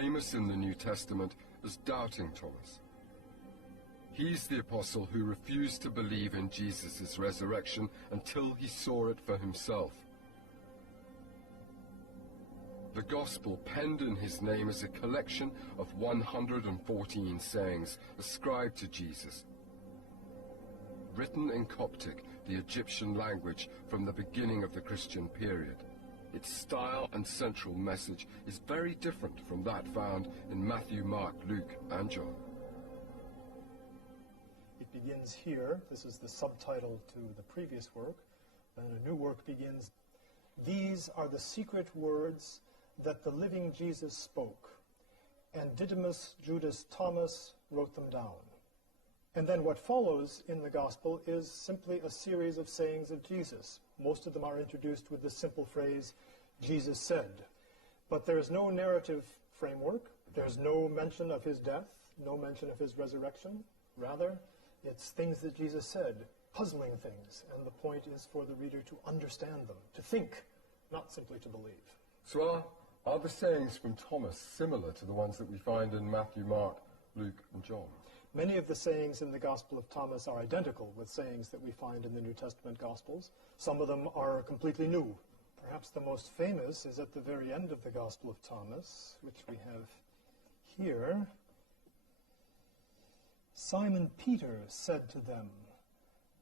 famous in the New Testament as Doubting Thomas. He's the apostle who refused to believe in Jesus' resurrection until he saw it for himself. The Gospel penned in his name is a collection of 114 sayings ascribed to Jesus. Written in Coptic, the Egyptian language from the beginning of the Christian period, its style and central message is very different from that found in Matthew, Mark, Luke, and John. It begins here. This is the subtitle to the previous work. Then a new work begins. These are the secret words that the living Jesus spoke, and Didymus Judas Thomas wrote them down. And then what follows in the Gospel is simply a series of sayings of Jesus. Most of them are introduced with the simple phrase, Jesus said. But there is no narrative framework. There's no mention of his death, no mention of his resurrection. Rather, it's things that Jesus said, puzzling things. And the point is for the reader to understand them, to think, not simply to believe. So are the sayings from Thomas similar to the ones that we find in Matthew, Mark, Luke, and John? Many of the sayings in the Gospel of Thomas are identical with sayings that we find in the New Testament Gospels. Some of them are completely new. Perhaps the most famous is at the very end of the Gospel of Thomas, which we have here. Simon Peter said to them,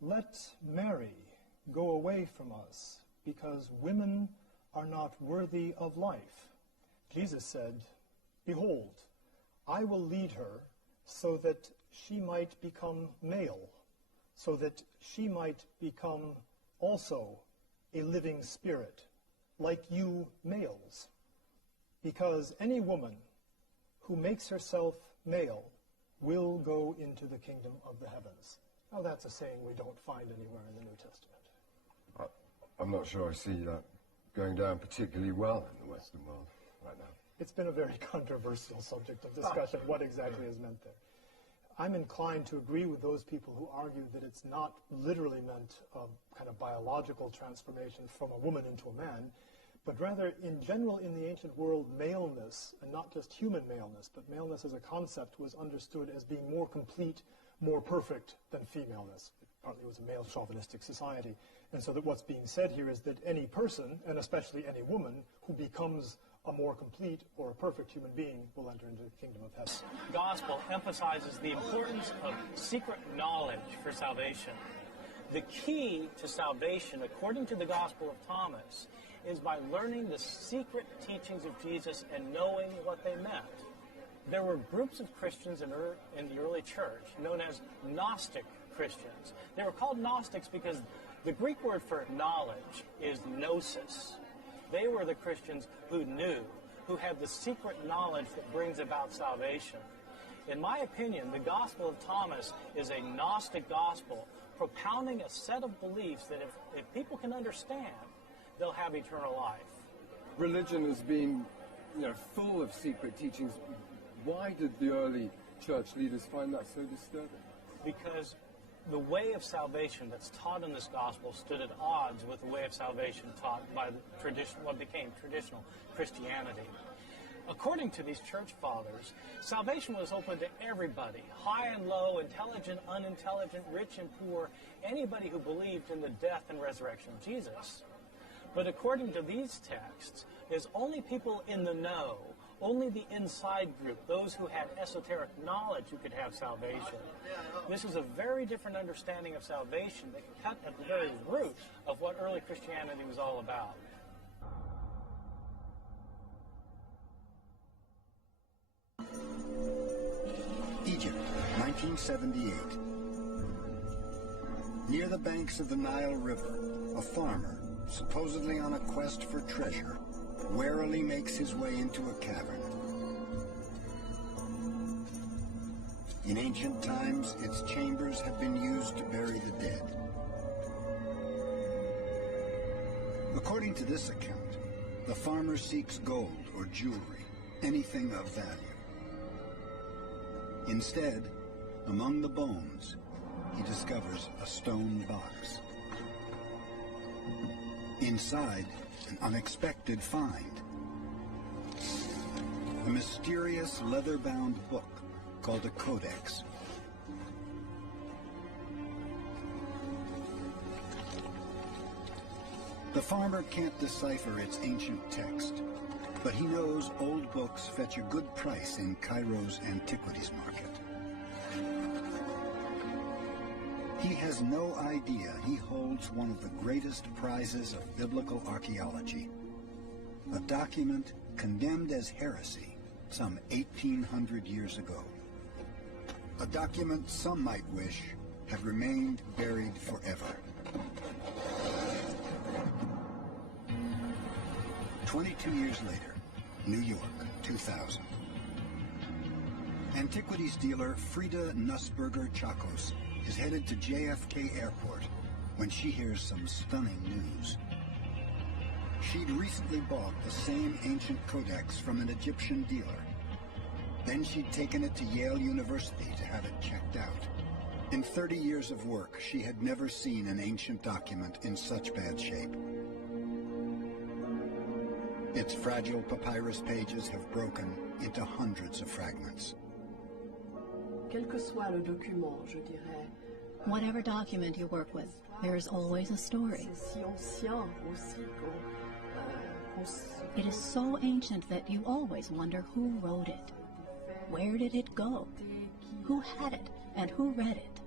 "Let Mary go away from us, because women are not worthy of life." Jesus said, "Behold, I will lead her so that she might become male, so that she might become also a living spirit, like you males. Because any woman who makes herself male will go into the kingdom of the heavens." Now that's a saying we don't find anywhere in the New Testament. I'm not sure I see that going down particularly well in the Western world right now. It's been a very controversial subject of discussion, what exactly is meant there. I'm inclined to agree with those people who argue that it's not literally meant a kind of biological transformation from a woman into a man, but rather, in general, in the ancient world, maleness, and not just human maleness, but maleness as a concept was understood as being more complete, more perfect than femaleness. Partly it was a male chauvinistic society. And so that what's being said here is that any person, and especially any woman, who becomes a more complete or a perfect human being will enter into the kingdom of heaven. The gospel emphasizes the importance of secret knowledge for salvation. The key to salvation, according to the Gospel of Thomas, is by learning the secret teachings of Jesus and knowing what they meant. There were groups of Christians in the early church known as Gnostic Christians. They were called Gnostics because the Greek word for knowledge is gnosis. They were the Christians who knew, who had the secret knowledge that brings about salvation. In my opinion, the Gospel of Thomas is a Gnostic gospel, propounding a set of beliefs that if people can understand, they'll have eternal life. Religion has been, full of secret teachings. Why did the early church leaders find that so disturbing? Because the way of salvation that's taught in this gospel stood at odds with the way of salvation taught by what became traditional Christianity. According to these church fathers, salvation was open to everybody, high and low, intelligent, unintelligent, rich and poor, anybody who believed in the death and resurrection of Jesus. But according to these texts, there's only people in the know, only the inside group, those who had esoteric knowledge, who could have salvation. This is a very different understanding of salvation that cut at the very root of what early Christianity was all about. Egypt, 1978. Near the banks of the Nile River, a farmer, supposedly on a quest for treasure, warily makes his way into a cavern. In ancient times, its chambers have been used to bury the dead. According to this account, the farmer seeks gold or jewelry, anything of value. Instead, among the bones, he discovers a stone box. Inside, an unexpected find. a mysterious leather-bound book called a codex. The farmer can't decipher its ancient text, but he knows old books fetch a good price in Cairo's antiquities market. He has no idea he holds one of the greatest prizes of biblical archaeology, a document condemned as heresy some 1,800 years ago. A document some might wish had remained buried forever. 22 years later, New York, 2000. Antiquities dealer Frida Nussberger Chacos is headed to JFK Airport when she hears some stunning news. She'd recently bought the same ancient codex from an Egyptian dealer. Then she'd taken it to Yale University to have it checked out. In 30 years of work, she had never seen an ancient document in such bad shape. Its fragile papyrus pages have broken into hundreds of fragments. Whatever document you work with, there is always a story. It is so ancient that you always wonder who wrote it. Where did it go? Who had it and who read it?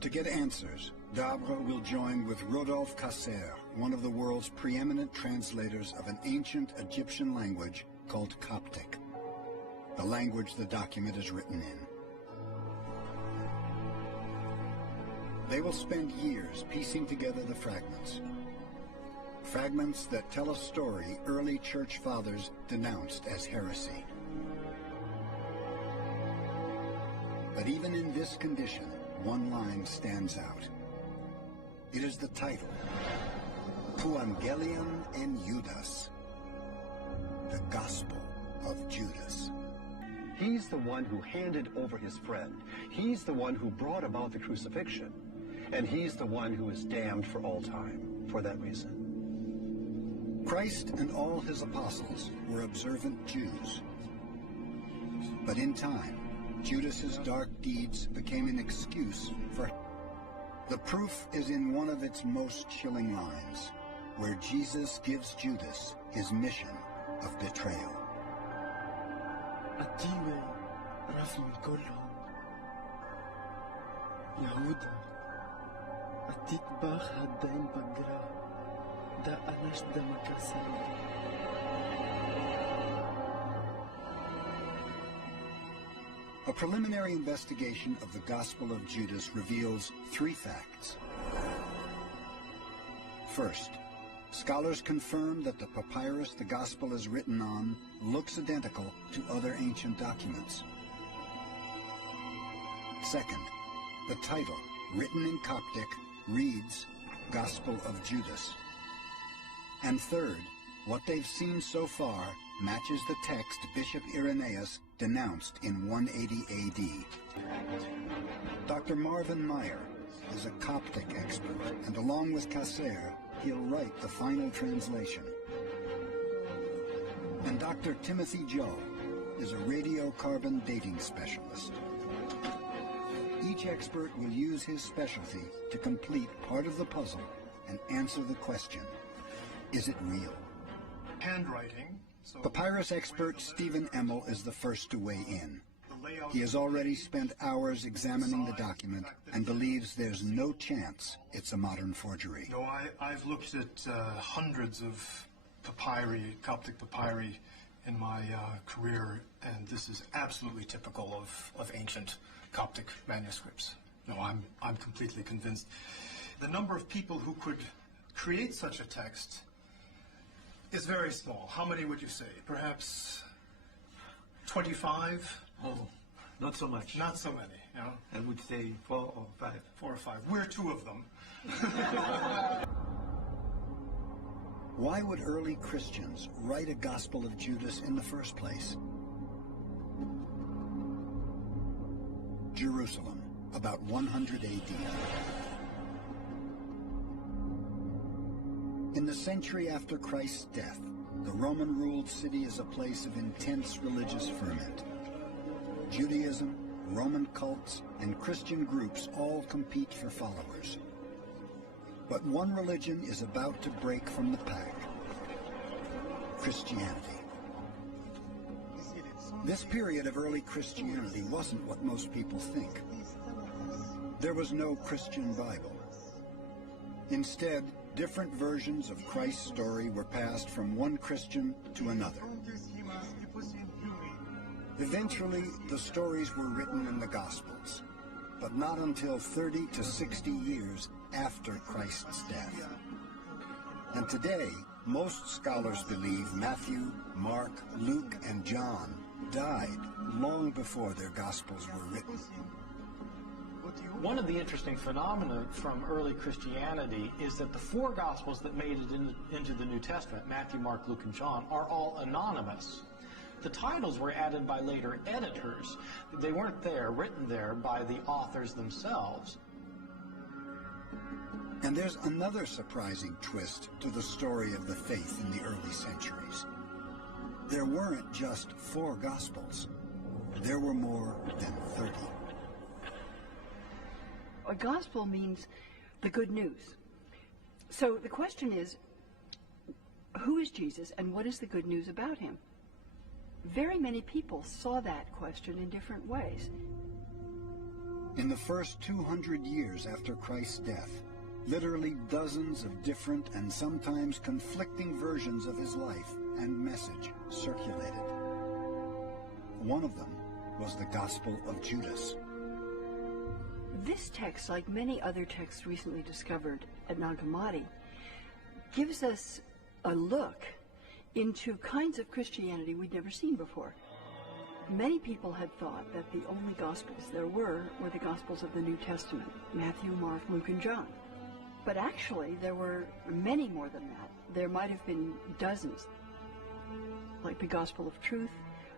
To get answers, Dabre will join with Rodolphe Casser, one of the world's preeminent translators of an ancient Egyptian language called Coptic, the language the document is written in. They will spend years piecing together the fragments. Fragments that tell a story early church fathers denounced as heresy. But even in this condition, one line stands out. It is the title, Evangelion en Judas, the Gospel of Judas. He's the one who handed over his friend. He's the one who brought about the crucifixion. And he's the one who is damned for all time for that reason. Christ and all his apostles were observant Jews. But in time, Judas's dark deeds became an excuse for... The proof is in one of its most chilling lines, where Jesus gives Judas his mission of betrayal. A preliminary investigation of the Gospel of Judas reveals 3 facts. First, scholars confirm that the papyrus the Gospel is written on looks identical to other ancient documents. Second, the title, written in Coptic, reads Gospel of Judas. And third, what they've seen so far matches the text Bishop Irenaeus denounced in 180 AD. Dr. Marvin Meyer is a Coptic expert, and along with Casser, he'll write the final translation. And Dr. Timothy Joe is a radiocarbon dating specialist. Each expert will use his specialty to complete part of the puzzle and answer the question, is it real? Handwriting. Papyrus expert Stephen Emmel is the first to weigh in. He has already spent hours examining the document and believes there's no chance it's a modern forgery. No, I've looked at hundreds of papyri, Coptic papyri, in my career, and this is absolutely typical of ancient Coptic manuscripts. No, I'm completely convinced. The number of people who could create such a text is very small. How many would you say? Perhaps 25? Oh, not so much. Not so many, you know? I would say 4 or 5. 4 or 5. We're 2 of them. Why would early Christians write a Gospel of Judas in the first place? Jerusalem, about 100 AD. In the century after Christ's death, the Roman-ruled city is a place of intense religious ferment. Judaism, Roman cults, and Christian groups all compete for followers. But one religion is about to break from the pack: Christianity. This period of early Christianity wasn't what most people think. There was no Christian Bible. Instead, different versions of Christ's story were passed from one Christian to another. Eventually, the stories were written in the Gospels, but not until 30 to 60 years after Christ's death. And today, most scholars believe Matthew, Mark, Luke, and John died long before their Gospels were written. One of the interesting phenomena from early Christianity is that the four Gospels that made it into the New Testament, Matthew, Mark, Luke, and John, are all anonymous. The titles were added by later editors. They weren't there, written there by the authors themselves. And there's another surprising twist to the story of the faith in the early centuries. There weren't just 4 Gospels. There were more than 30. A gospel means the good news. So the question is, who is Jesus and what is the good news about him? Very many people saw that question in different ways. In the first 200 years after Christ's death, literally dozens of different and sometimes conflicting versions of his life and message circulated. One of them was the Gospel of Judas. This text, like many other texts recently discovered at Nag Hammadi, gives us a look into kinds of Christianity we'd never seen before. Many people had thought that the only Gospels there were the Gospels of the New Testament, Matthew, Mark, Luke, and John. But actually, there were many more than that. There might have been dozens, like the Gospel of Truth,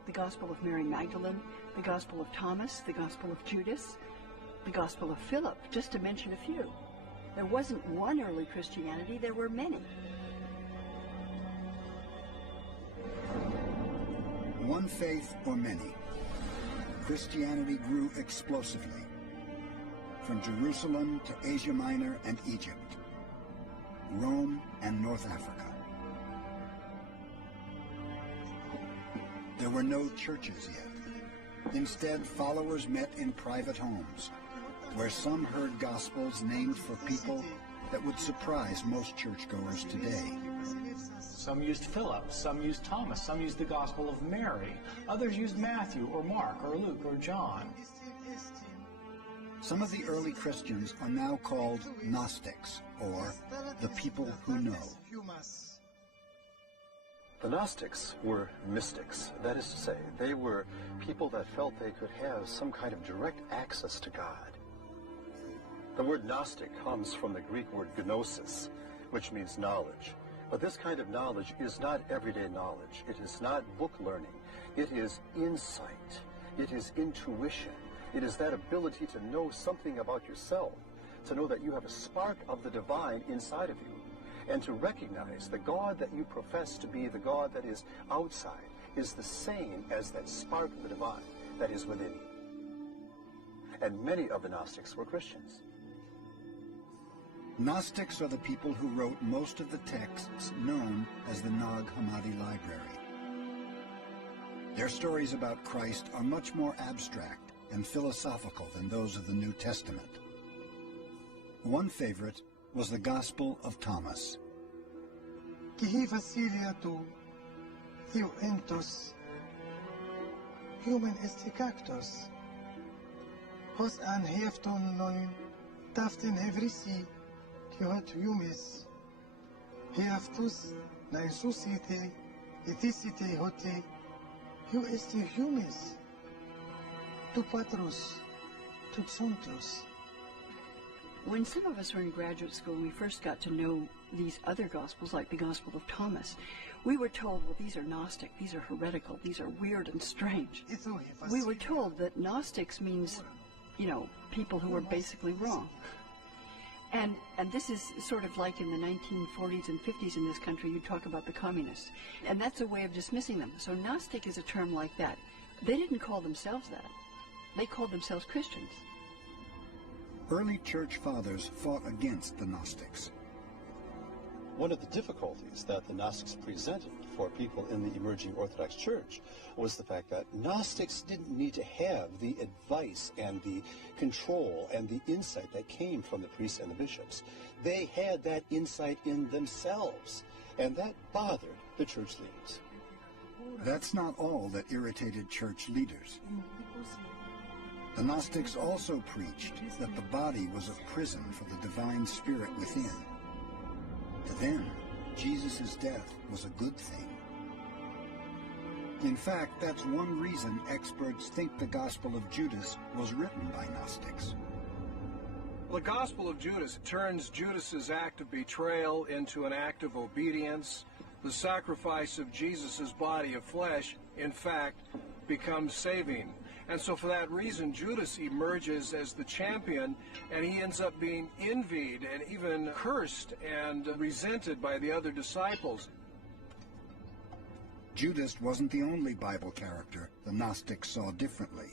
the Gospel of Mary Magdalene, the Gospel of Thomas, the Gospel of Judas, the Gospel of Philip, just to mention a few. There wasn't one early Christianity, there were many. One faith or many, Christianity grew explosively, from Jerusalem to Asia Minor and Egypt, Rome and North Africa. There were no churches yet. Instead, followers met in private homes, where some heard Gospels named for people that would surprise most churchgoers today. Some used Philip, some used Thomas, some used the Gospel of Mary. Others used Matthew or Mark or Luke or John. Some of the early Christians are now called Gnostics, or the people who know. The Gnostics were mystics. That is to say, they were people that felt they could have some kind of direct access to God. The word Gnostic comes from the Greek word gnosis, which means knowledge. But this kind of knowledge is not everyday knowledge. It is not book learning. It is insight. It is intuition. It is that ability to know something about yourself, to know that you have a spark of the divine inside of you, and to recognize the God that you profess to be, the God that is outside, is the same as that spark of the divine that is within you. And many of the Gnostics were Christians. Gnostics are the people who wrote most of the texts known as the Nag Hammadi Library. Their stories about Christ are much more abstract and philosophical than those of the New Testament. One favorite was the Gospel of Thomas. Kihi vasiliatu thiu entos human esticactos hos an hefton noin taften hevrisi kiot humis heftus nain susite etisite hote hu esti humis tu patros tu santos. When some of us were in graduate school and we first got to know these other Gospels, like the Gospel of Thomas, we were told, well, these are Gnostic, these are heretical, these are weird and strange. We were told that Gnostics means, people who were basically wrong. And this is sort of like in the 1940s and 50s in this country, you talk about the communists. And that's a way of dismissing them. So Gnostic is a term like that. They didn't call themselves that. They called themselves Christians. Early church fathers fought against the Gnostics. One of the difficulties that the Gnostics presented for people in the emerging Orthodox Church was the fact that Gnostics didn't need to have the advice and the control and the insight that came from the priests and the bishops. They had that insight in themselves, and that bothered the church leaders. That's not all that irritated church leaders. The Gnostics also preached that the body was a prison for the divine spirit within. To them, Jesus' death was a good thing. In fact, that's one reason experts think the Gospel of Judas was written by Gnostics. The Gospel of Judas turns Judas's act of betrayal into an act of obedience. The sacrifice of Jesus' body of flesh, in fact, becomes saving. And so for that reason, Judas emerges as the champion, and he ends up being envied and even cursed and resented by the other disciples. Judas wasn't the only Bible character the Gnostics saw differently.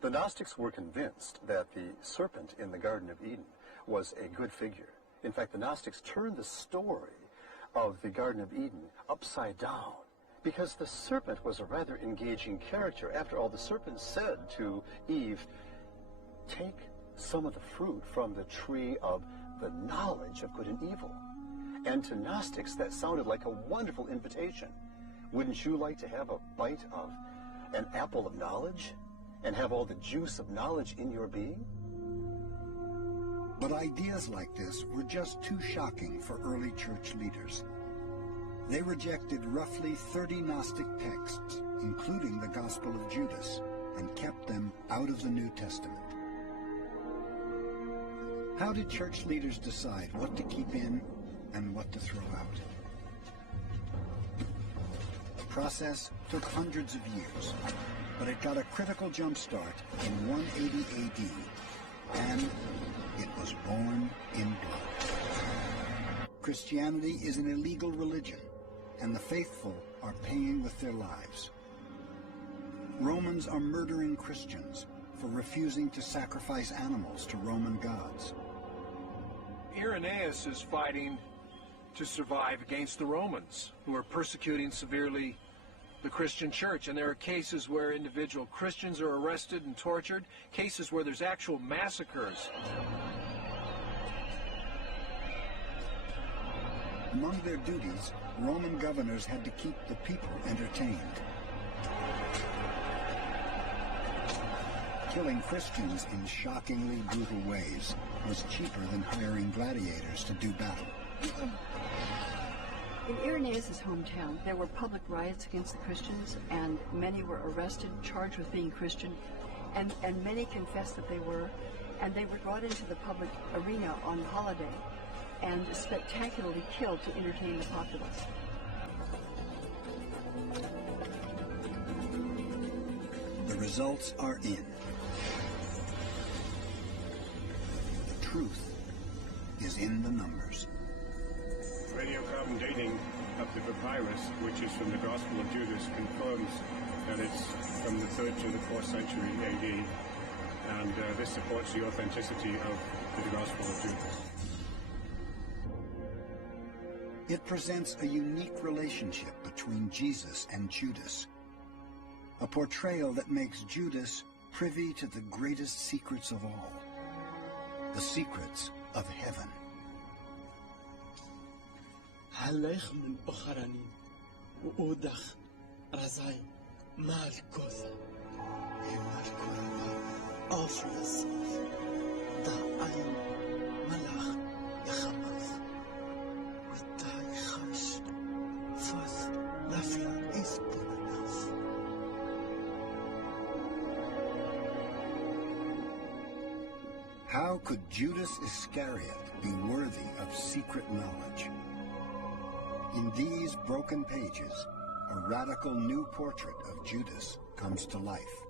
The Gnostics were convinced that the serpent in the Garden of Eden was a good figure. In fact, the Gnostics turned the story of the Garden of Eden upside down, because the serpent was a rather engaging character. After all, the serpent said to Eve, "Take some of the fruit from the tree of the knowledge of good and evil." And to Gnostics, that sounded like a wonderful invitation. Wouldn't you like to have a bite of an apple of knowledge and have all the juice of knowledge in your being? But ideas like this were just too shocking for early church leaders. They rejected roughly 30 Gnostic texts, including the Gospel of Judas, and kept them out of the New Testament. How did church leaders decide what to keep in and what to throw out? The process took hundreds of years, but it got a critical jump start in 180 AD, and it was born in blood. Christianity is an illegal religion, and the faithful are paying with their lives. Romans are murdering Christians for refusing to sacrifice animals to Roman gods. Irenaeus is fighting to survive against the Romans, who are persecuting severely the Christian church. And there are cases where individual Christians are arrested and tortured, cases where there's actual massacres. Among their duties, Roman governors had to keep the people entertained. Killing Christians in shockingly brutal ways was cheaper than hiring gladiators to do battle. In Irenaeus' hometown, there were public riots against the Christians, and many were arrested, charged with being Christian, and many confessed that they were, and they were brought into the public arena on holiday and spectacularly killed to entertain the populace. The results are in. The truth is in the numbers. Radiocarbon dating of the papyrus, which is from the Gospel of Judas, confirms that it's from the 3rd to the 4th century AD, and this supports the authenticity of the Gospel of Judas. It presents a unique relationship between Jesus and Judas, a portrayal that makes Judas privy to the greatest secrets of all, the secrets of heaven. عليك من أخراني وأودخ رزاي مال كوثا مال كوثا أفلس دعين ملخ يخمس وتاي خش فث نفلا إسبوناف. How could Judas Iscariot be worthy of secret knowledge? In these broken pages, a radical new portrait of Judas comes to life.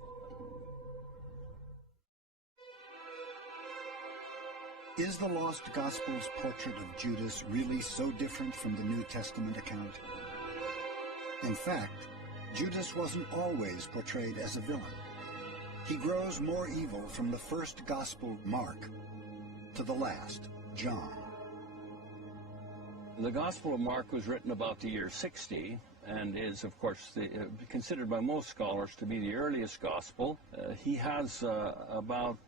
Is the Lost Gospels portrait of Judas really so different from the New Testament account? In fact, Judas wasn't always portrayed as a villain. He grows more evil from the first Gospel, Mark, to the last, John. The Gospel of Mark was written about the year 60 and is, of course, considered by most scholars to be the earliest Gospel. He has about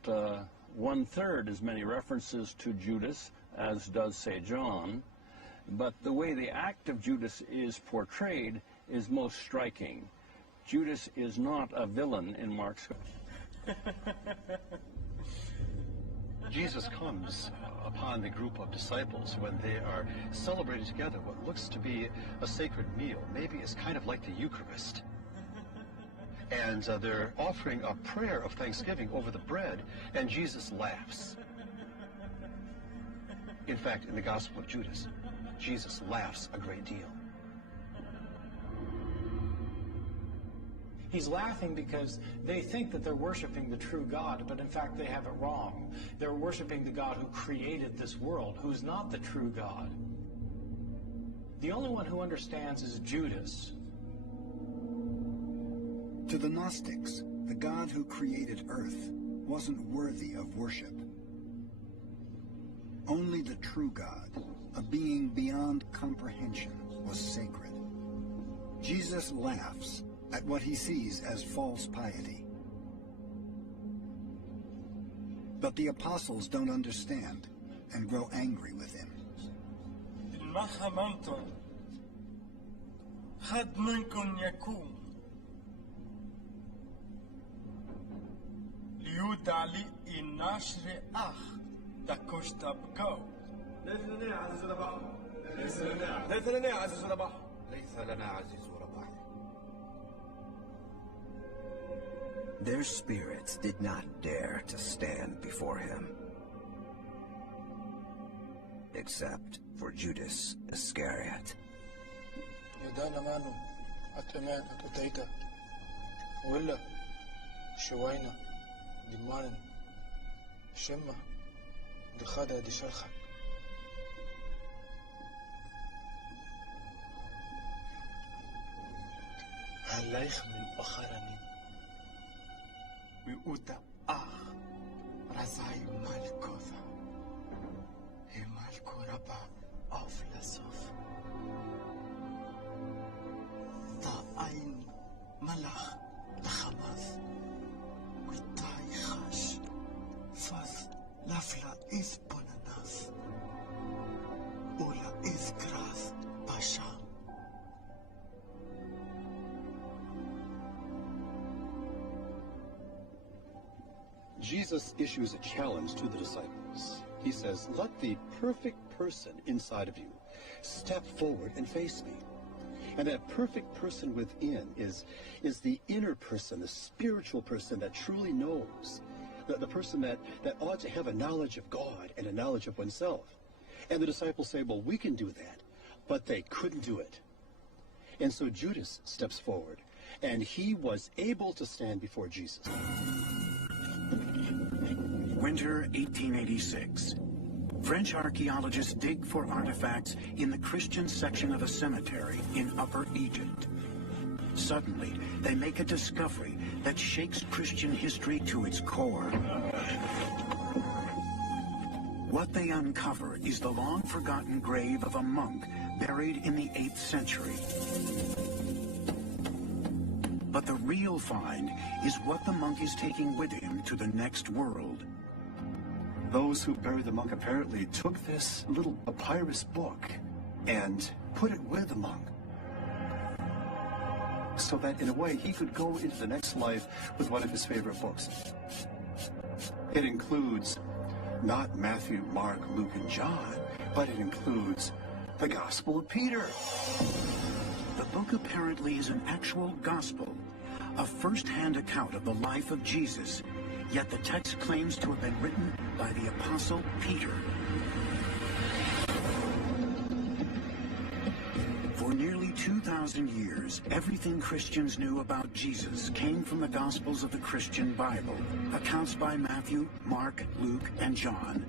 one-third as many references to Judas as does, say, John. But the way the act of Judas is portrayed is most striking. Judas is not a villain in Mark's Gospel. Jesus comes upon the group of disciples when they are celebrating together what looks to be a sacred meal. Maybe it's kind of like the Eucharist. And they're offering a prayer of thanksgiving over the bread, and Jesus laughs. In fact, in the Gospel of Judas, Jesus laughs a great deal. He's laughing because they think that they're worshiping the true God, but in fact they have it wrong. They're worshiping the God who created this world, who's not the true God. The only one who understands is Judas. To the Gnostics, the God who created earth wasn't worthy of worship. Only the true God, a being beyond comprehension, was sacred. Jesus laughs at what he sees as false piety. But the apostles don't understand and grow angry with him. Their spirits did not dare to stand before him, except for Judas Iscariot. ويقوتا رزاي مالكوثا هي مالكو ربا أفلسوف ضاين ملخ لخماث ويتاي خاش فاث لفلا إذ بوناناث أولا إذ كراث باشا. Jesus issues a challenge to the disciples. He says, let the perfect person inside of you step forward and face me. And that perfect person within is the inner person, the spiritual person that truly knows, the person that ought to have a knowledge of God and a knowledge of oneself. And the disciples say, well, we can do that, but they couldn't do it. And so Judas steps forward, and he was able to stand before Jesus. Winter 1886. French archaeologists dig for artifacts in the Christian section of a cemetery in Upper Egypt. Suddenly, they make a discovery that shakes Christian history to its core. What they uncover is the long-forgotten grave of a monk buried in the 8th century. But the real find is what the monk is taking with him to the next world. Those who buried the monk apparently took this little papyrus book and put it with the monk, so that in a way he could go into the next life with one of his favorite books. It includes not Matthew, Mark, Luke, and John, but it includes the Gospel of Peter. The book apparently is an actual gospel, a first-hand account of the life of Jesus, yet the text claims to have been written by the Apostle Peter. For nearly 2,000 years, everything Christians knew about Jesus came from the Gospels of the Christian Bible, accounts by Matthew, Mark, Luke, and John.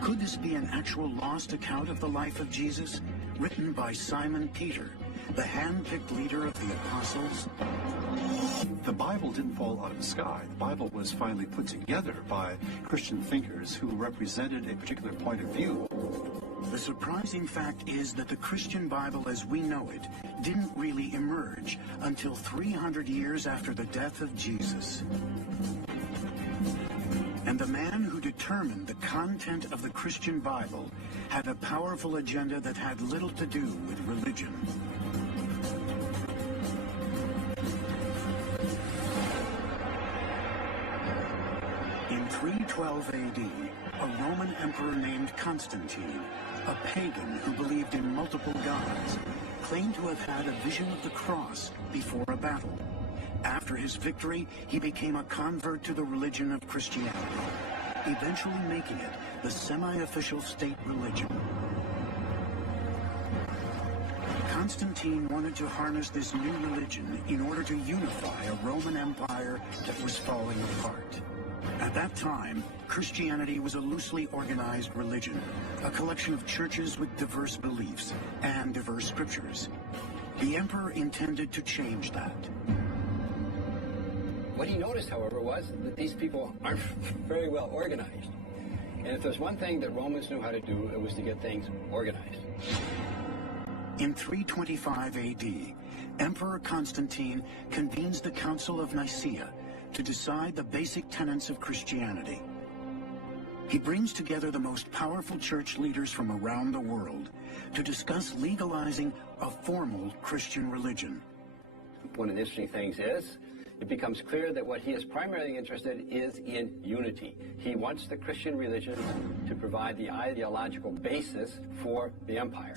Could this be an actual lost account of the life of Jesus, written by Simon Peter, the hand-picked leader of the apostles? The Bible didn't fall out of the sky. The Bible was finally put together by Christian thinkers who represented a particular point of view. The surprising fact is that the Christian Bible as we know it didn't really emerge until 300 years after the death of Jesus. And the man who determined the content of the Christian Bible had a powerful agenda that had little to do with religion. In 312 AD, a Roman emperor named Constantine, a pagan who believed in multiple gods, claimed to have had a vision of the cross before a battle. After his victory, he became a convert to the religion of Christianity, eventually making it the semi-official state religion. Constantine wanted to harness this new religion in order to unify a Roman Empire that was falling apart. At that time, Christianity was a loosely organized religion, a collection of churches with diverse beliefs and diverse scriptures. The emperor intended to change that. What he noticed, however, was that these people aren't very well organized. And if there's one thing that Romans knew how to do, it was to get things organized. In 325 AD, Emperor Constantine convenes the Council of Nicaea to decide the basic tenets of Christianity. He brings together the most powerful church leaders from around the world to discuss legalizing a formal Christian religion. One of the interesting things is, it becomes clear that what he is primarily interested is in unity. He wants the Christian religion to provide the ideological basis for the empire.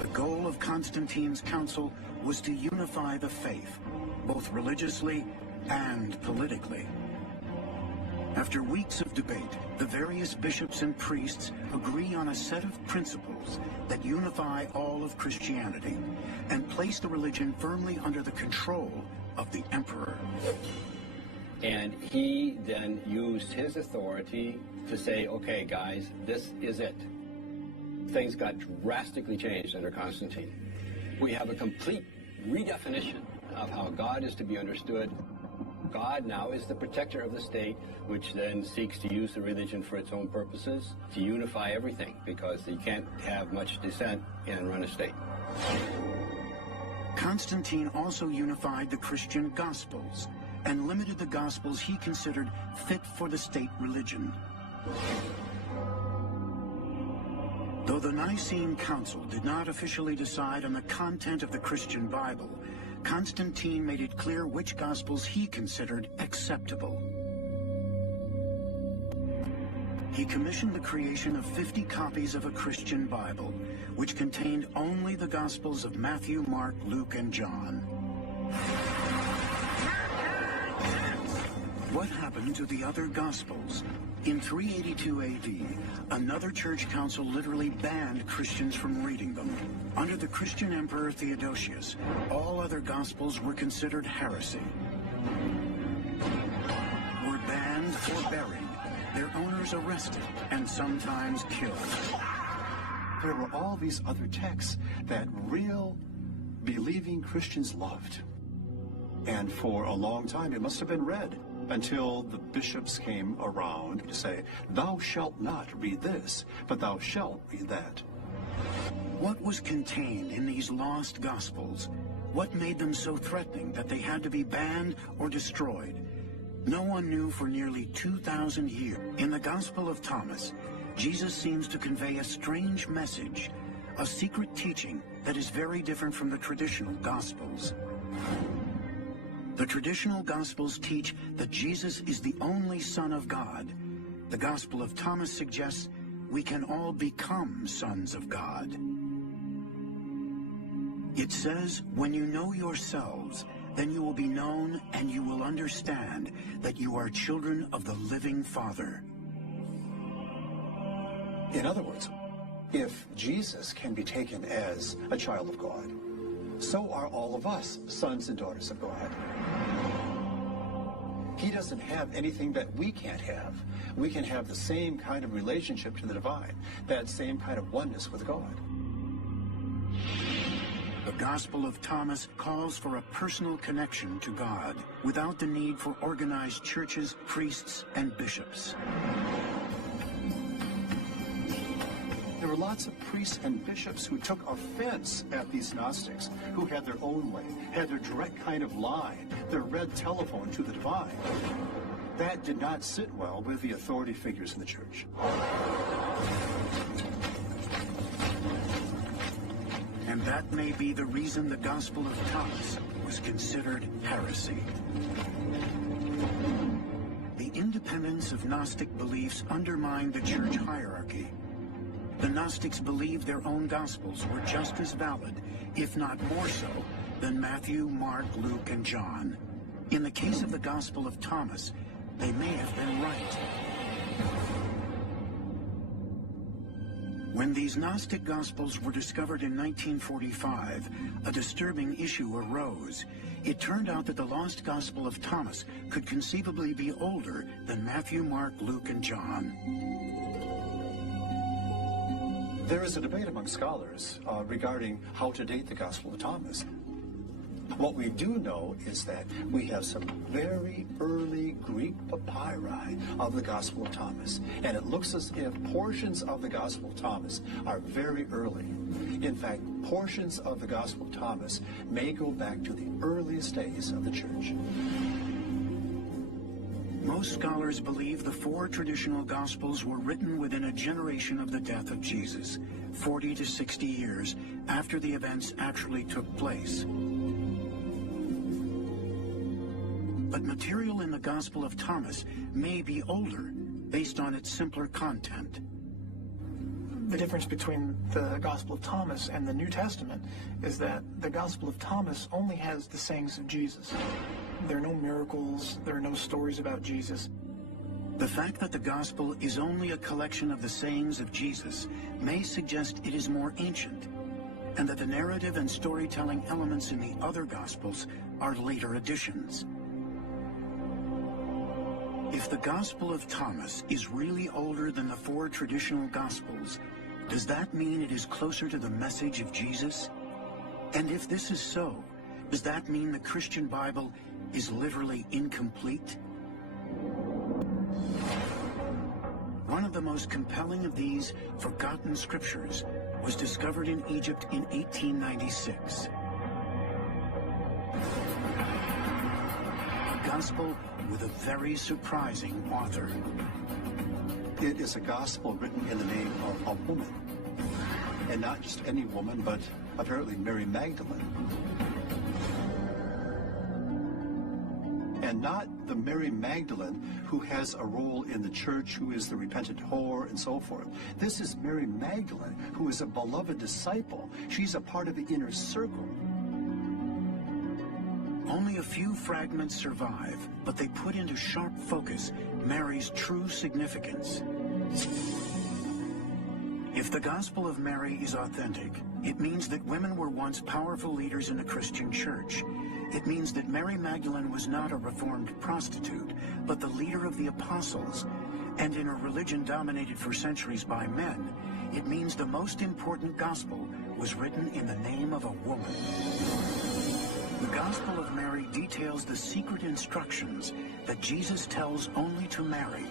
The goal of Constantine's council was to unify the faith, both religiously and politically. After weeks of debate, the various bishops and priests agree on a set of principles that unify all of Christianity and place the religion firmly under the control of the emperor. And he then used his authority to say, okay, guys, this is it. Things got drastically changed under Constantine. We have a complete redefinition of how God is to be understood. God now is the protector of the state, which then seeks to use the religion for its own purposes, to unify everything, because you can't have much dissent and run a state. Constantine also unified the Christian Gospels and limited the Gospels he considered fit for the state religion. Though the Nicene Council did not officially decide on the content of the Christian Bible, Constantine made it clear which Gospels he considered acceptable. He commissioned the creation of 50 copies of a Christian Bible, which contained only the Gospels of Matthew, Mark, Luke, and John. What happened to the other Gospels? In 382 AD, another church council literally banned Christians from reading them. Under the Christian Emperor Theodosius, all other Gospels were considered heresy, were banned or buried, their owners arrested, and sometimes killed. There were all these other texts that real believing Christians loved. And for a long time, it must have been read until the bishops came around to say, thou shalt not read this, but thou shalt read that. What was contained in these lost Gospels? What made them so threatening that they had to be banned or destroyed? No one knew for nearly 2,000 years. In the Gospel of Thomas, Jesus seems to convey a strange message, a secret teaching that is very different from the traditional Gospels. The traditional Gospels teach that Jesus is the only Son of God. The Gospel of Thomas suggests we can all become sons of God. It says, when you know yourselves, then you will be known and you will understand that you are children of the living Father. In other words, if Jesus can be taken as a child of God, so are all of us sons and daughters of God. He doesn't have anything that we can't have. We can have the same kind of relationship to the divine, that same kind of oneness with God. The Gospel of Thomas calls for a personal connection to God without the need for organized churches, priests, and bishops. There were lots of priests and bishops who took offense at these Gnostics, who had their own way, had their direct kind of line, their red telephone to the divine. That did not sit well with the authority figures in the church. And that may be the reason the Gospel of Thomas was considered heresy. The independence of Gnostic beliefs undermined the church hierarchy. The Gnostics believed their own Gospels were just as valid, if not more so, than Matthew, Mark, Luke, and John. In the case of the Gospel of Thomas, they may have been right. When these Gnostic Gospels were discovered in 1945, a disturbing issue arose. It turned out that the lost Gospel of Thomas could conceivably be older than Matthew, Mark, Luke, and John. There is a debate among scholars regarding how to date the Gospel of Thomas. What we do know is that we have some very early Greek papyri of the Gospel of Thomas, and it looks as if portions of the Gospel of Thomas are very early. In fact, portions of the Gospel of Thomas may go back to the earliest days of the church. Most scholars believe the four traditional Gospels were written within a generation of the death of Jesus, 40 to 60 years after the events actually took place. But material in the Gospel of Thomas may be older, based on its simpler content. The difference between the Gospel of Thomas and the New Testament is that the Gospel of Thomas only has the sayings of Jesus. There are no miracles, there are no stories about Jesus. The fact that the Gospel is only a collection of the sayings of Jesus may suggest it is more ancient, and that the narrative and storytelling elements in the other Gospels are later additions. If the Gospel of Thomas is really older than the four traditional Gospels, does that mean it is closer to the message of Jesus? And if this is so, does that mean the Christian Bible is literally incomplete? One of the most compelling of these forgotten scriptures was discovered in Egypt in 1896. A gospel with a very surprising author. It is a gospel written in the name of a woman. And not just any woman, but apparently Mary Magdalene. And not the Mary Magdalene who has a role in the church, who is the repentant whore and so forth. This is Mary Magdalene, who is a beloved disciple. She's a part of the inner circle. Only a few fragments survive, but they put into sharp focus Mary's true significance. If the Gospel of Mary is authentic, it means that women were once powerful leaders in the Christian church. It means that Mary Magdalene was not a reformed prostitute, but the leader of the apostles. And in a religion dominated for centuries by men, it means the most important gospel was written in the name of a woman. The Gospel of Mary details the secret instructions that Jesus tells only to Mary,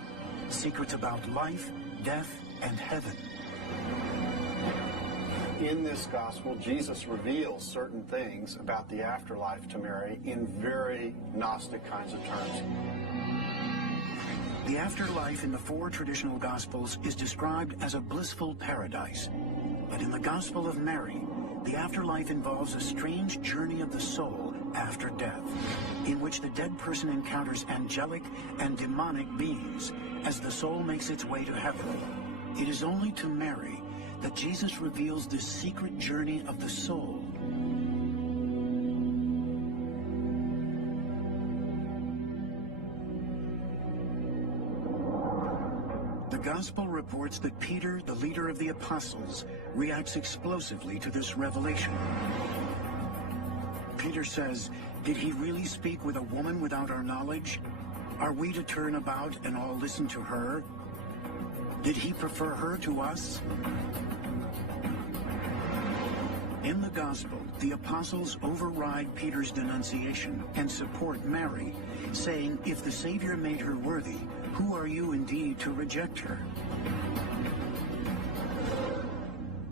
secrets about life, death, and heaven. In this gospel, Jesus reveals certain things about the afterlife to Mary in very Gnostic kinds of terms. The afterlife in the four traditional Gospels is described as a blissful paradise. But in the Gospel of Mary, the afterlife involves a strange journey of the soul after death, in which the dead person encounters angelic and demonic beings as the soul makes its way to heaven. It is only to Mary that Jesus reveals this secret journey of the soul. The Gospel reports that Peter, the leader of the apostles, reacts explosively to this revelation. Peter says, "Did he really speak with a woman without our knowledge?" Are we to turn about and all listen to her? Did he prefer her to us? In the Gospel, the apostles override Peter's denunciation and support Mary, saying, if the Savior made her worthy, who are you indeed to reject her?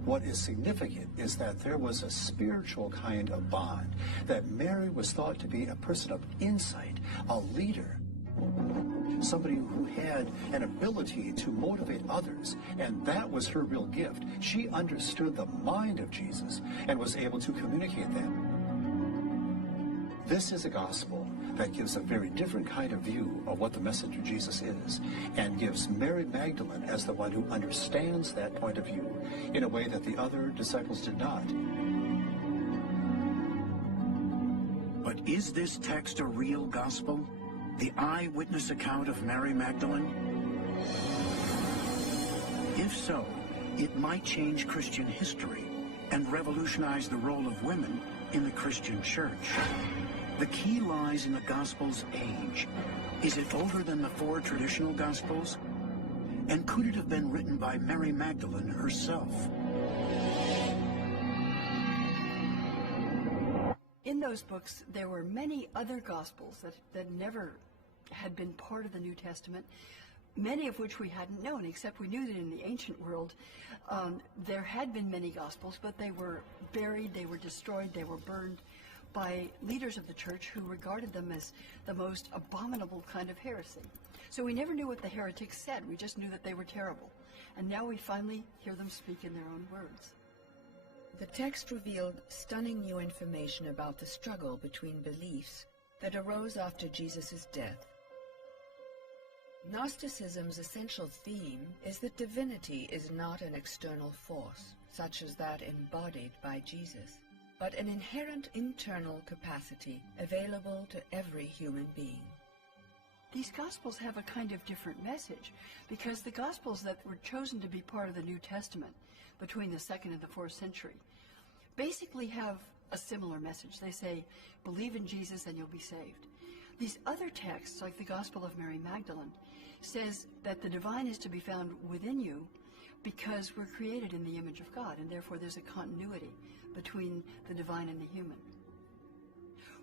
What is significant is that there was a spiritual kind of bond, that Mary was thought to be a person of insight, a leader, somebody who had an ability to motivate others, and that was her real gift. She understood the mind of Jesus and was able to communicate that. This is a gospel that gives a very different kind of view of what the message of Jesus is, and gives Mary Magdalene as the one who understands that point of view in a way that the other disciples did not. But is this text a real gospel? The eyewitness account of Mary Magdalene? If so, it might change Christian history and revolutionize the role of women in the Christian church. The key lies in the Gospel's age. Is it older than the 4 traditional Gospels? And could it have been written by Mary Magdalene herself? In those books, there were many other Gospels that never had been part of the New Testament, many of which we hadn't known, except we knew that in the ancient world there had been many Gospels, but they were buried, they were destroyed, they were burned by leaders of the church who regarded them as the most abominable kind of heresy. So we never knew what the heretics said, we just knew that they were terrible. And now we finally hear them speak in their own words. The text revealed stunning new information about the struggle between beliefs that arose after Jesus' death. Gnosticism's essential theme is that divinity is not an external force, such as that embodied by Jesus, but an inherent internal capacity available to every human being. These Gospels have a kind of different message, because the Gospels that were chosen to be part of the New Testament between the 2nd and the 4th century basically have a similar message. They say, believe in Jesus and you'll be saved. These other texts, like the Gospel of Mary Magdalene, says that the divine is to be found within you because we're created in the image of God, and therefore there's a continuity between the divine and the human.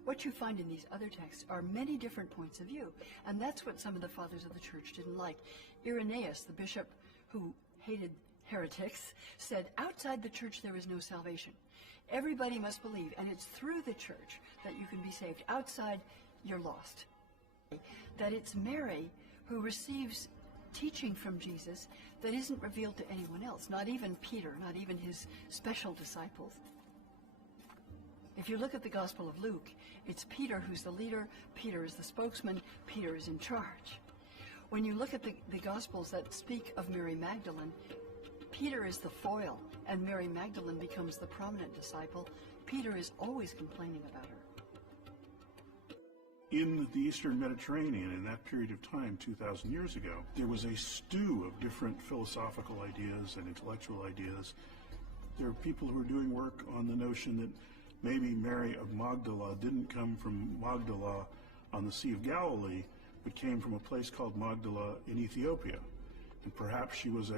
What you find in these other texts are many different points of view, and that's what some of the fathers of the church didn't like. Irenaeus, the bishop who hated heretics, said, outside the church there is no salvation. Everybody must believe, and it's through the church that you can be saved. Outside, you're lost. That it's Mary who receives teaching from Jesus that isn't revealed to anyone else, not even Peter, not even his special disciples. If you look at the Gospel of Luke, it's Peter who's the leader, Peter is the spokesman, Peter is in charge. When you look at the Gospels that speak of Mary Magdalene, Peter is the foil, and Mary Magdalene becomes the prominent disciple. Peter is always complaining about her. In the Eastern Mediterranean, in that period of time, 2,000 years ago, there was a stew of different philosophical ideas and intellectual ideas. There are people who are doing work on the notion that maybe Mary of Magdala didn't come from Magdala on the Sea of Galilee, but came from a place called Magdala in Ethiopia. And perhaps she was a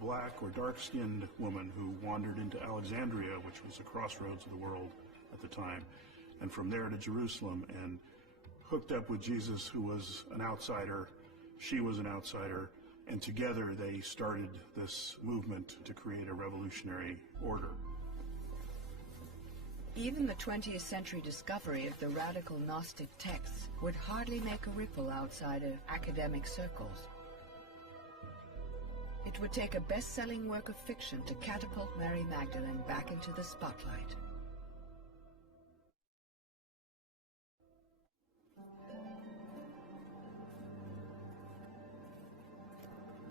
black or dark-skinned woman who wandered into Alexandria, which was the crossroads of the world at the time, and from there to Jerusalem, and hooked up with Jesus, who was an outsider. She was an outsider, and together they started this movement to create a revolutionary order. Even the 20th century discovery of the radical Gnostic texts would hardly make a ripple outside of academic circles. It would take a best-selling work of fiction to catapult Mary Magdalene back into the spotlight.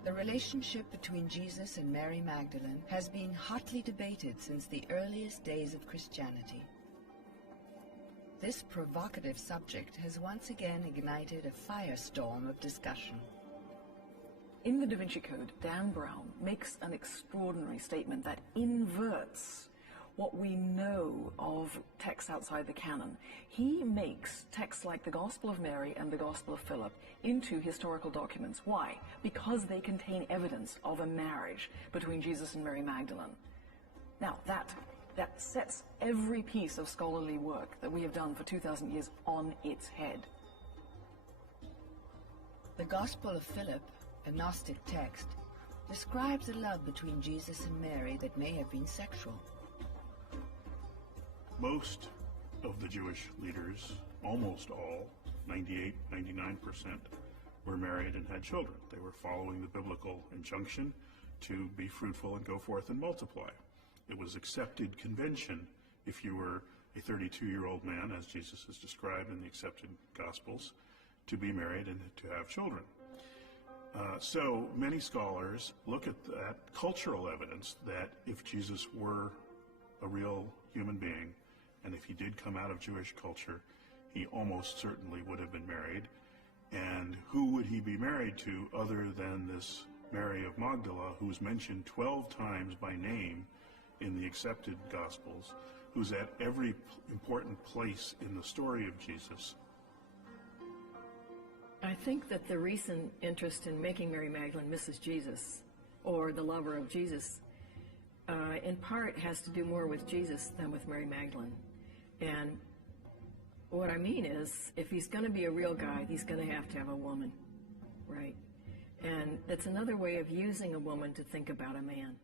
The relationship between Jesus and Mary Magdalene has been hotly debated since the earliest days of Christianity. This provocative subject has once again ignited a firestorm of discussion. In the Da Vinci Code, Dan Brown makes an extraordinary statement that inverts what we know of texts outside the canon. He makes texts like the Gospel of Mary and the Gospel of Philip into historical documents. Why? Because they contain evidence of a marriage between Jesus and Mary Magdalene. Now, that sets every piece of scholarly work that we have done for 2,000 years on its head. The Gospel of Philip, a Gnostic text, describes a love between Jesus and Mary that may have been sexual. Most of the Jewish leaders, almost all, 98, 99%, were married and had children. They were following the biblical injunction to be fruitful and go forth and multiply. It was accepted convention if you were a 32-year-old man, as Jesus is described in the accepted Gospels, to be married and to have children. So many scholars look at that cultural evidence that if Jesus were a real human being, and if he did come out of Jewish culture, he almost certainly would have been married. And who would he be married to other than this Mary of Magdala, who's mentioned 12 times by name in the accepted Gospels, who's at every important place in the story of Jesus? I think that the recent interest in making Mary Magdalene Mrs. Jesus, or the lover of Jesus, in part has to do more with Jesus than with Mary Magdalene. And what I mean is, if he's going to be a real guy, he's going to have a woman, right? And that's another way of using a woman to think about a man.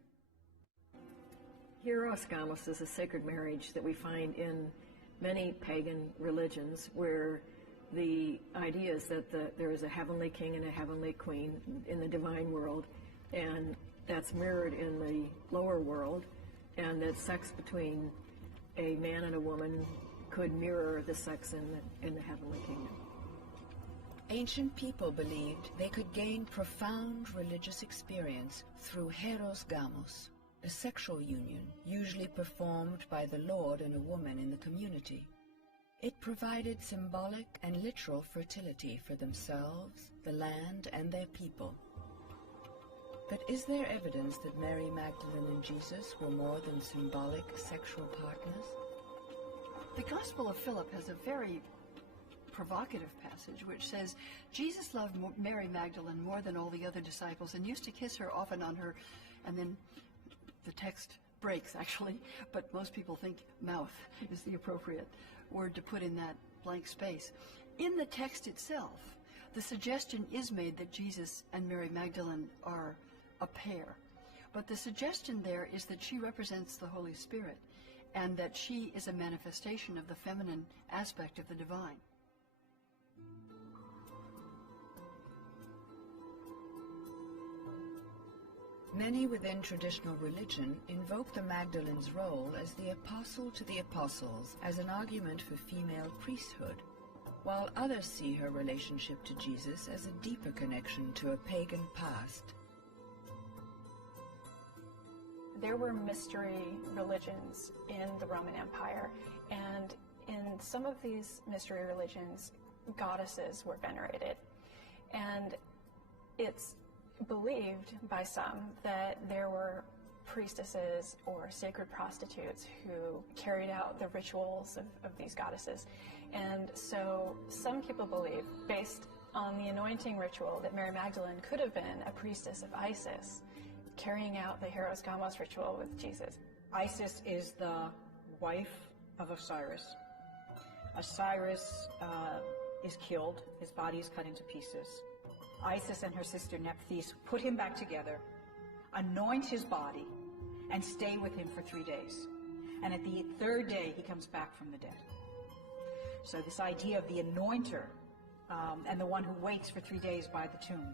Hieros Gamos is a sacred marriage that we find in many pagan religions, where the idea is that there is a heavenly king and a heavenly queen in the divine world, and that's mirrored in the lower world, and that sex between a man and a woman could mirror the sex in the heavenly kingdom. Ancient people believed they could gain profound religious experience through hieros gamos, a sexual union usually performed by the Lord and a woman in the community. It provided symbolic and literal fertility for themselves, the land, and their people. But is there evidence that Mary Magdalene and Jesus were more than symbolic sexual partners? The Gospel of Philip has a very provocative passage which says, Jesus loved Mary Magdalene more than all the other disciples and used to kiss her often on her, and then the text breaks actually, but most people think mouth is the appropriate word to put in that blank space. In the text itself, the suggestion is made that Jesus and Mary Magdalene are a pair. But the suggestion there is that she represents the Holy Spirit and that she is a manifestation of the feminine aspect of the divine. Many within traditional religion invoke the Magdalene's role as the apostle to the apostles as an argument for female priesthood, while others see her relationship to Jesus as a deeper connection to a pagan past. There were mystery religions in the Roman Empire, and in some of these mystery religions, goddesses were venerated. And it's believed by some that there were priestesses or sacred prostitutes who carried out the rituals of these goddesses. And so some people believe, based on the anointing ritual, that Mary Magdalene could have been a priestess of Isis, carrying out the hieros gamos ritual with Jesus. Isis is the wife of Osiris. Osiris is killed, his body is cut into pieces. Isis and her sister Nephthys put him back together, anoint his body, and stay with him for 3 days. And at the third day, he comes back from the dead. So this idea of the anointer and the one who waits for 3 days by the tomb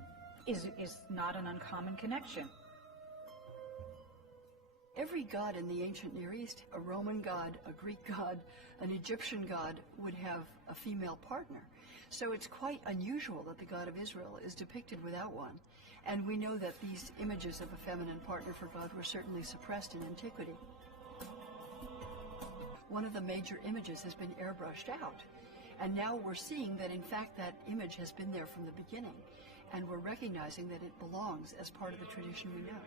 is not an uncommon connection. Every god in the ancient Near East, a Roman god, a Greek god, an Egyptian god, would have a female partner. So it's quite unusual that the God of Israel is depicted without one. And we know that these images of a feminine partner for God were certainly suppressed in antiquity. One of the major images has been airbrushed out. And now we're seeing that, in fact, that image has been there from the beginning. And we're recognizing that it belongs as part of the tradition we know.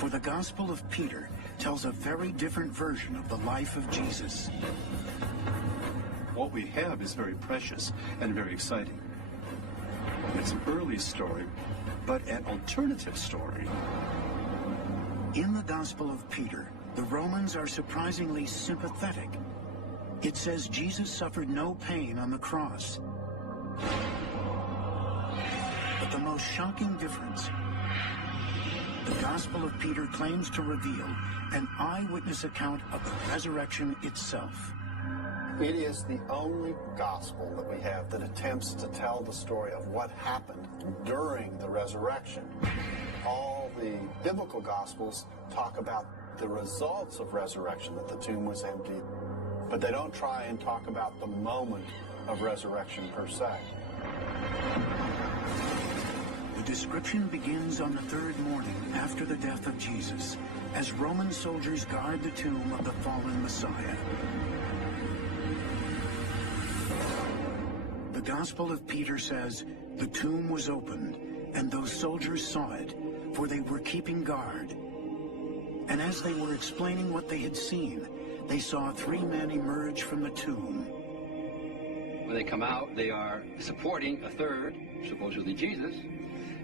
For the Gospel of Peter tells a very different version of the life of Jesus. What we have is very precious and very exciting. It's an early story, but an alternative story. In the Gospel of Peter, the Romans are surprisingly sympathetic. It says Jesus suffered no pain on the cross. But the most shocking difference, the Gospel of Peter claims to reveal an eyewitness account of the resurrection itself. It is the only gospel that we have that attempts to tell the story of what happened during the resurrection. All the biblical gospels talk about the results of resurrection, that the tomb was empty, but they don't try and talk about the moment of resurrection per se. The description begins on the third morning after the death of Jesus, as Roman soldiers guard the tomb of the fallen Messiah. The Gospel of Peter says, the tomb was opened, and those soldiers saw it, for they were keeping guard. And as they were explaining what they had seen, they saw 3 men emerge from the tomb. When they come out, they are supporting a third, supposedly Jesus,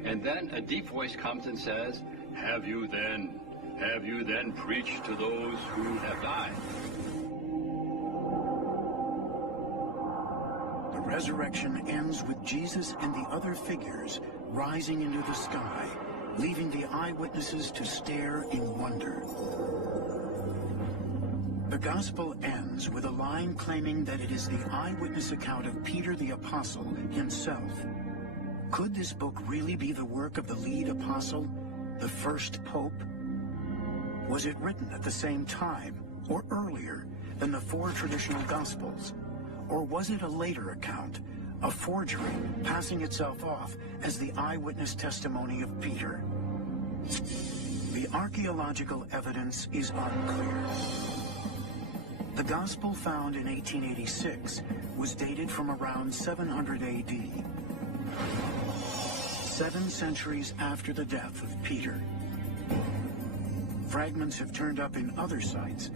and then a deep voice comes and says, Have you then preached to those who have died? The resurrection ends with Jesus and the other figures rising into the sky, leaving the eyewitnesses to stare in wonder. The Gospel ends with a line claiming that it is the eyewitness account of Peter the Apostle himself. Could this book really be the work of the lead apostle, the first pope? Was it written at the same time or earlier than the 4 traditional Gospels? Or was it a later account, a forgery passing itself off as the eyewitness testimony of Peter? The archaeological evidence is unclear. The Gospel found in 1886 was dated from around 700 AD, 7 centuries after the death of Peter. Fragments have turned up in other sites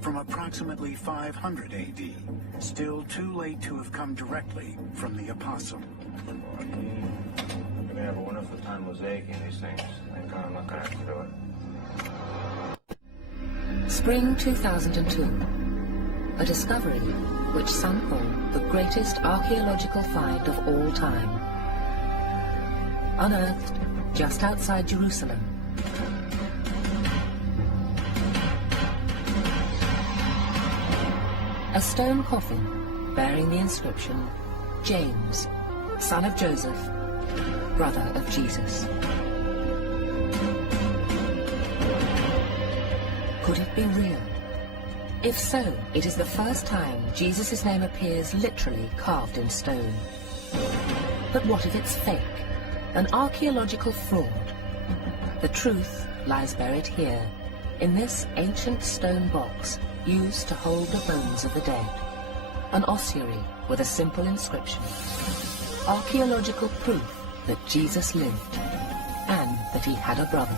from approximately 500 AD, still too late to have come directly from the Apostle. We're going to have a wonderful time mosaicing these things. Thank God I'm not going to have to do it. Spring 2002. A discovery which some call the greatest archaeological find of all time. Unearthed just outside Jerusalem. A stone coffin bearing the inscription, James, son of Joseph, brother of Jesus. Could it be real? If so, it is the first time Jesus' name appears literally carved in stone. But what if it's fake? An archaeological fraud? The truth lies buried here, in this ancient stone box used to hold the bones of the dead. An ossuary with a simple inscription. Archaeological proof that Jesus lived, and that he had a brother.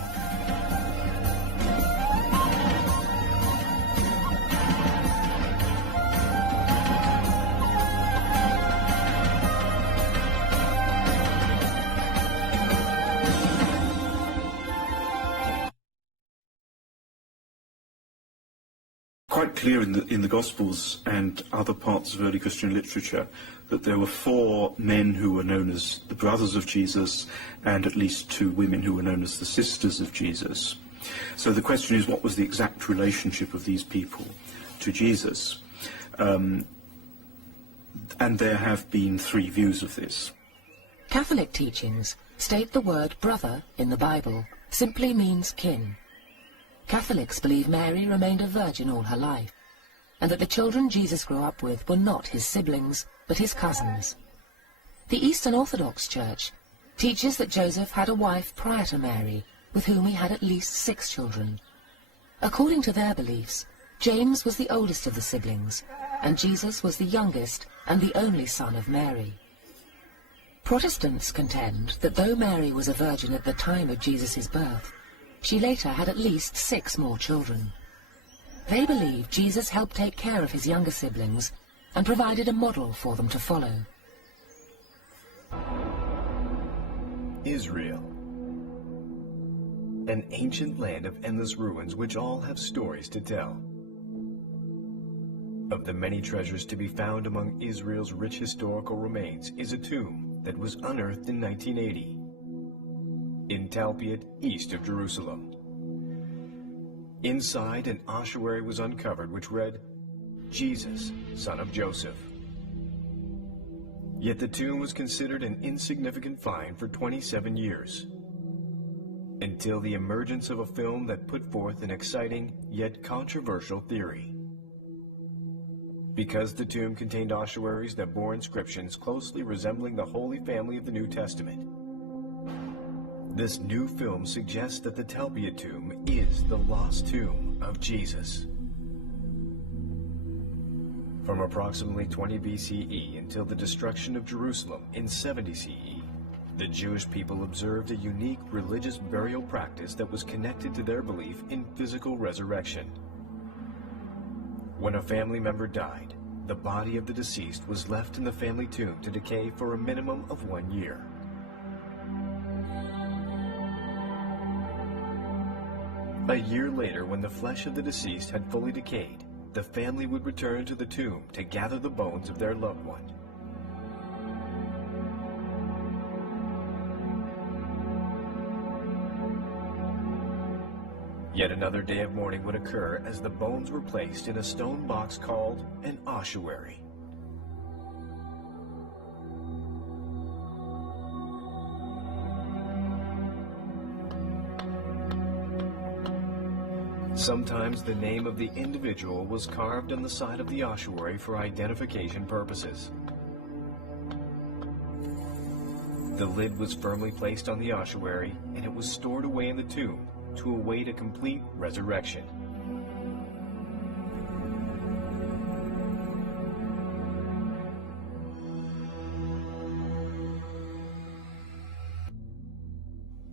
Quite clear in the Gospels and other parts of early Christian literature that there were 4 men who were known as the brothers of Jesus and at least 2 women who were known as the sisters of Jesus. So the question is, what was the exact relationship of these people to Jesus? And there have been 3 views of this. Catholic teachings state the word brother in the Bible simply means kin. Catholics believe Mary remained a virgin all her life, and that the children Jesus grew up with were not his siblings, but his cousins. The Eastern Orthodox Church teaches that Joseph had a wife prior to Mary, with whom he had at least 6 children. According to their beliefs, James was the oldest of the siblings, and Jesus was the youngest and the only son of Mary. Protestants contend that though Mary was a virgin at the time of Jesus' birth, she later had at least 6 more children. They believe Jesus helped take care of his younger siblings and provided a model for them to follow. Israel, an ancient land of endless ruins which all have stories to tell. Of the many treasures to be found among Israel's rich historical remains is a tomb that was unearthed in 1980 in Talpiot, east of Jerusalem. Inside, an ossuary was uncovered which read, Jesus, son of Joseph. Yet the tomb was considered an insignificant find for 27 years, until the emergence of a film that put forth an exciting yet controversial theory. Because the tomb contained ossuaries that bore inscriptions closely resembling the Holy Family of the New Testament, this new film suggests that the Talpiot tomb is the lost tomb of Jesus. From approximately 20 BCE until the destruction of Jerusalem in 70 CE, the Jewish people observed a unique religious burial practice that was connected to their belief in physical resurrection. When a family member died, the body of the deceased was left in the family tomb to decay for a minimum of 1 year. A year later, when the flesh of the deceased had fully decayed, the family would return to the tomb to gather the bones of their loved one. Yet another day of mourning would occur as the bones were placed in a stone box called an ossuary. Sometimes the name of the individual was carved on the side of the ossuary for identification purposes. The lid was firmly placed on the ossuary, and it was stored away in the tomb to await a complete resurrection.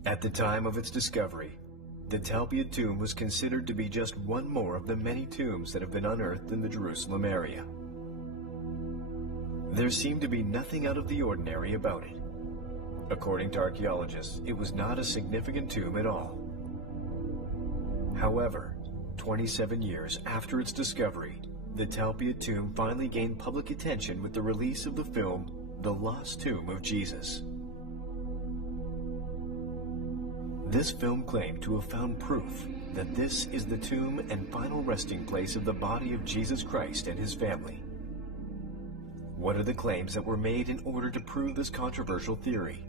At the time of its discovery, the Talpiot tomb was considered to be just one more of the many tombs that have been unearthed in the Jerusalem area. There seemed to be nothing out of the ordinary about it. According to archaeologists, it was not a significant tomb at all. However, 27 years after its discovery, the Talpiot tomb finally gained public attention with the release of the film The Lost Tomb of Jesus. This film claimed to have found proof that this is the tomb and final resting place of the body of Jesus Christ and his family. What are the claims that were made in order to prove this controversial theory?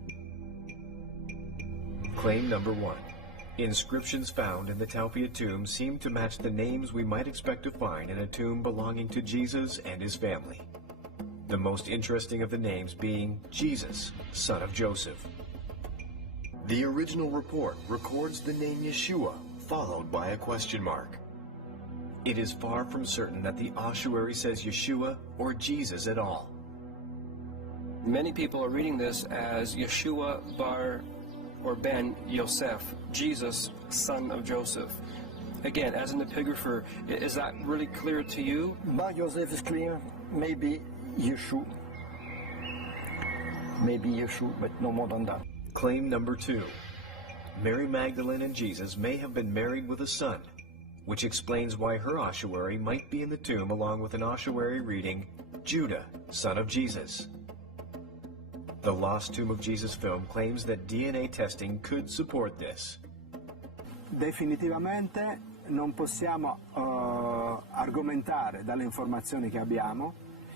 Claim number 1. Inscriptions found in the Talpiot tomb seem to match the names we might expect to find in a tomb belonging to Jesus and his family. The most interesting of the names being Jesus, son of Joseph. The original report records the name Yeshua, followed by a question mark. It is far from certain that the ossuary says Yeshua or Jesus at all. Many people are reading this as Yeshua bar or ben Yosef, Jesus, son of Joseph. Again, as an epigrapher, is that really clear to you? Bar Yosef is clear, maybe Yeshua. Maybe Yeshua, but no more than that. Claim number 2. Mary Magdalene and Jesus may have been married with a son, which explains why her ossuary might be in the tomb along with an ossuary reading, Judah, son of Jesus. The Lost Tomb of Jesus film claims that DNA testing could support this. Definitivamente non possiamo argomentare dalle informazioni che abbiamo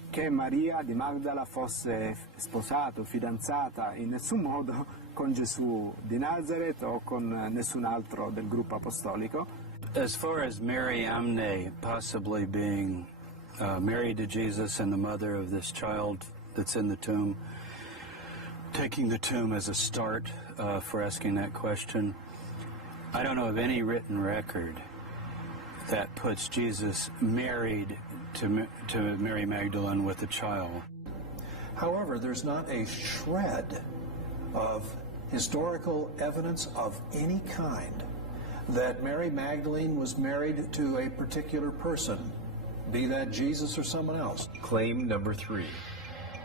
che Maria di Magdala fosse sposata o fidanzata in nessun modo con Gesù di Nazareth o con nessun altro del gruppo apostolico. As far as Mary Amne possibly being married to Jesus and the mother of this child that's in the tomb, taking the tomb as a start for asking that question, I don't know of any written record that puts Jesus married to Mary Magdalene with a child. However, there's not a shred of historical evidence of any kind that Mary Magdalene was married to a particular person, be that Jesus or someone else. Claim number 3.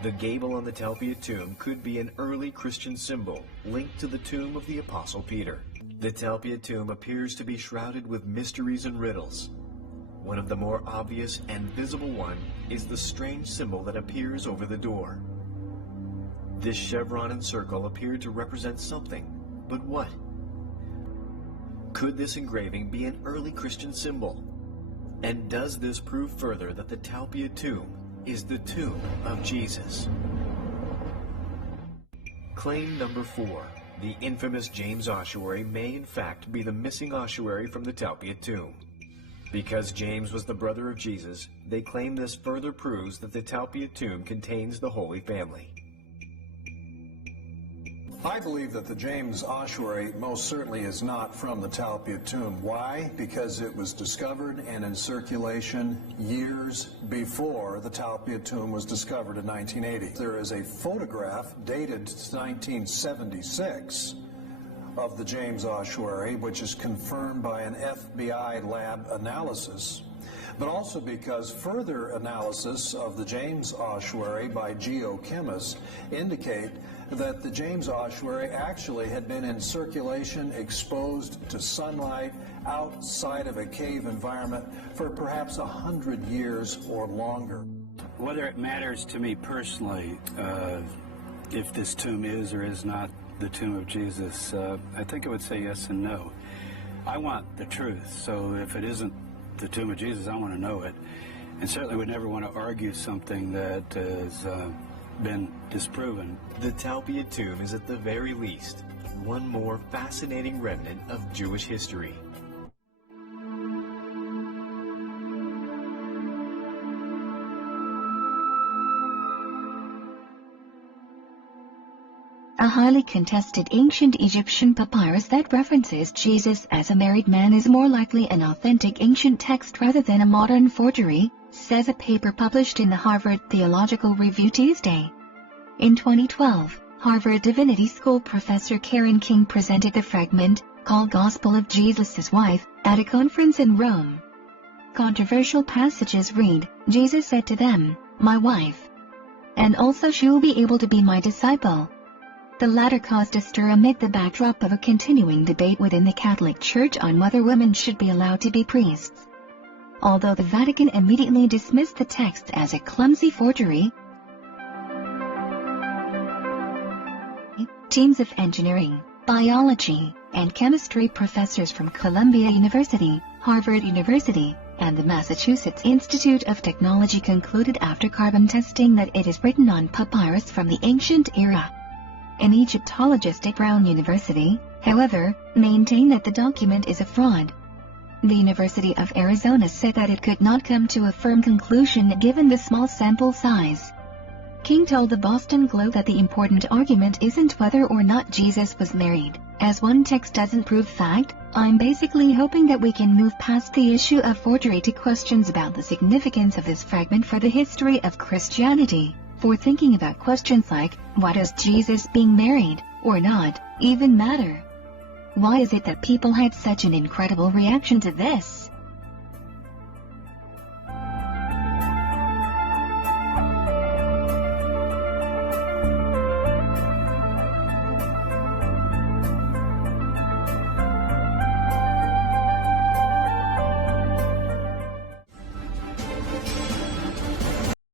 The gable on the Talpiot tomb could be an early Christian symbol linked to the tomb of the Apostle Peter. The Talpiot tomb appears to be shrouded with mysteries and riddles. One of the more obvious and visible one is the strange symbol that appears over the door. This chevron and circle appear to represent something, but what? Could this engraving be an early Christian symbol? And does this prove further that the Talpiot tomb is the tomb of Jesus? Claim number 4. The infamous James ossuary may in fact be the missing ossuary from the Talpiot tomb. Because James was the brother of Jesus, they claim this further proves that the Talpiot tomb contains the Holy Family. I believe that the James ossuary most certainly is not from the Talpiot tomb. Why? Because it was discovered and in circulation years before the Talpiot tomb was discovered in 1980. There is a photograph dated 1976 of the James ossuary, which is confirmed by an FBI lab analysis, but also because further analysis of the James ossuary by geochemists indicate that the James ossuary actually had been in circulation, exposed to sunlight, outside of a cave environment for perhaps 100 years or longer. Whether it matters to me personally if this tomb is or is not the tomb of Jesus, I think I would say yes and no. I want the truth, so if it isn't the tomb of Jesus, I want to know it, and certainly would never want to argue something that has been disproven. The Talpiot tomb is at the very least one more fascinating remnant of Jewish history. A highly contested ancient Egyptian papyrus that references Jesus as a married man is more likely an authentic ancient text rather than a modern forgery, says a paper published in the Harvard Theological Review Tuesday. In 2012, Harvard Divinity School professor Karen King presented the fragment, called Gospel of Jesus' Wife, at a conference in Rome. Controversial passages read, Jesus said to them, "My wife. And also she will be able to be my disciple." The latter caused a stir amid the backdrop of a continuing debate within the Catholic Church on whether women should be allowed to be priests. Although the Vatican immediately dismissed the text as a clumsy forgery, teams of engineering, biology, and chemistry professors from Columbia University, Harvard University, and the Massachusetts Institute of Technology concluded after carbon testing that it is written on papyrus from the ancient era. An Egyptologist at Brown University, however, maintained that the document is a fraud. The University of Arizona said that it could not come to a firm conclusion given the small sample size. King told the Boston Globe that the important argument isn't whether or not Jesus was married. As one text doesn't prove fact, I'm basically hoping that we can move past the issue of forgery to questions about the significance of this fragment for the history of Christianity. For thinking about questions like, why does Jesus being married, or not, even matter? Why is it that people had such an incredible reaction to this?